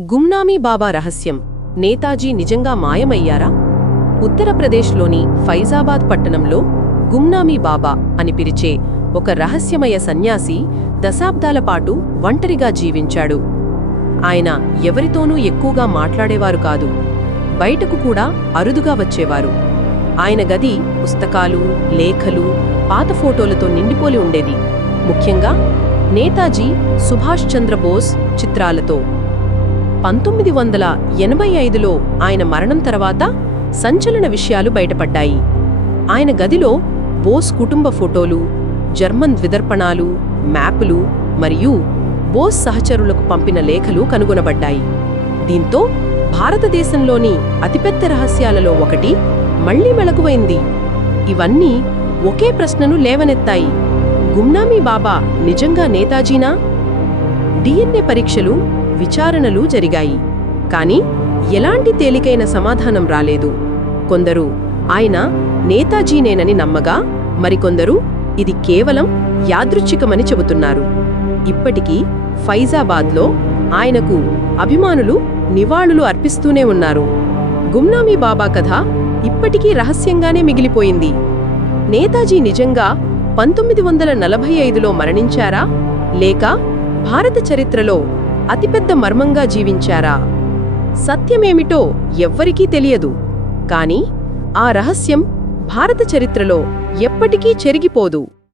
గుమ్నామీ బాబా రహస్యం. నేతాజీ నిజంగా మాయమయ్యారా? ఉత్తరప్రదేశ్లోని ఫైజాబాద్ పట్టణంలో గుమ్నామీ బాబా అని పిలిచే ఒక రహస్యమయ సన్యాసి దశాబ్దాల పాటు ఒంటరిగా జీవించాడు. ఆయన ఎవరితోనూ ఎక్కువగా మాట్లాడేవారు కాదు. బయటకు కూడా అరుదుగా వచ్చేవారు. ఆయన గది పుస్తకాలు లేఖలు పాత ఫోటోలతో నిండిపోలి ఉండేది. ముఖ్యంగా నేతాజీ సుభాష్ చంద్రబోస్ చిత్రాలతో. పంతొమ్మిది వందల ఎనభై ఐదులో ఆయన మరణం తర్వాత సంచలన విషయాలు బయటపడ్డాయి. ఆయన గదిలో బోస్ కుటుంబ ఫోటోలు జర్మన్ ద్విదర్పణాలు మ్యాపులు మరియు బోస్ సహచరులకు పంపిన లేఖలు కనుగొనబడ్డాయి. దీంతో భారతదేశంలోని అతిపెద్ద రహస్యాలలో ఒకటి మళ్ళీ మెలకువైంది. ఇవన్నీ ఒకే ప్రశ్నను లేవనెత్తాయి. గుమ్నామీ బాబా నిజంగా నేతాజీనా? డిఎన్ఏ పరీక్షలు విచారణలు జరిగాయి. కానీ ఎలాంటి తేలికైన సమాధానం రాలేదు. కొందరు ఆయన నేతాజీనేనని నమ్మగా మరికొందరు ఇది కేవలం యాదృచ్ఛికమని చెబుతున్నారు. ఇప్పటికీ ఫైజాబాద్లో ఆయనకు అభిమానులు నివాళులు అర్పిస్తూనే ఉన్నారు. గుమ్నామీ బాబా కథ ఇప్పటికీ రహస్యంగానే మిగిలిపోయింది. నేతాజీ నిజంగా పంతొమ్మిది వందల నలభై ఐదులో మరణించారా లేక భారత చరిత్రలో అతిపెద్ద మర్మంగా జీవించారా? సత్యమేమిటో ఎవ్వరికీ తెలియదు. కాని ఆ రహస్యం భారత చరిత్రలో ఎప్పటికీ చెరిగిపోదు.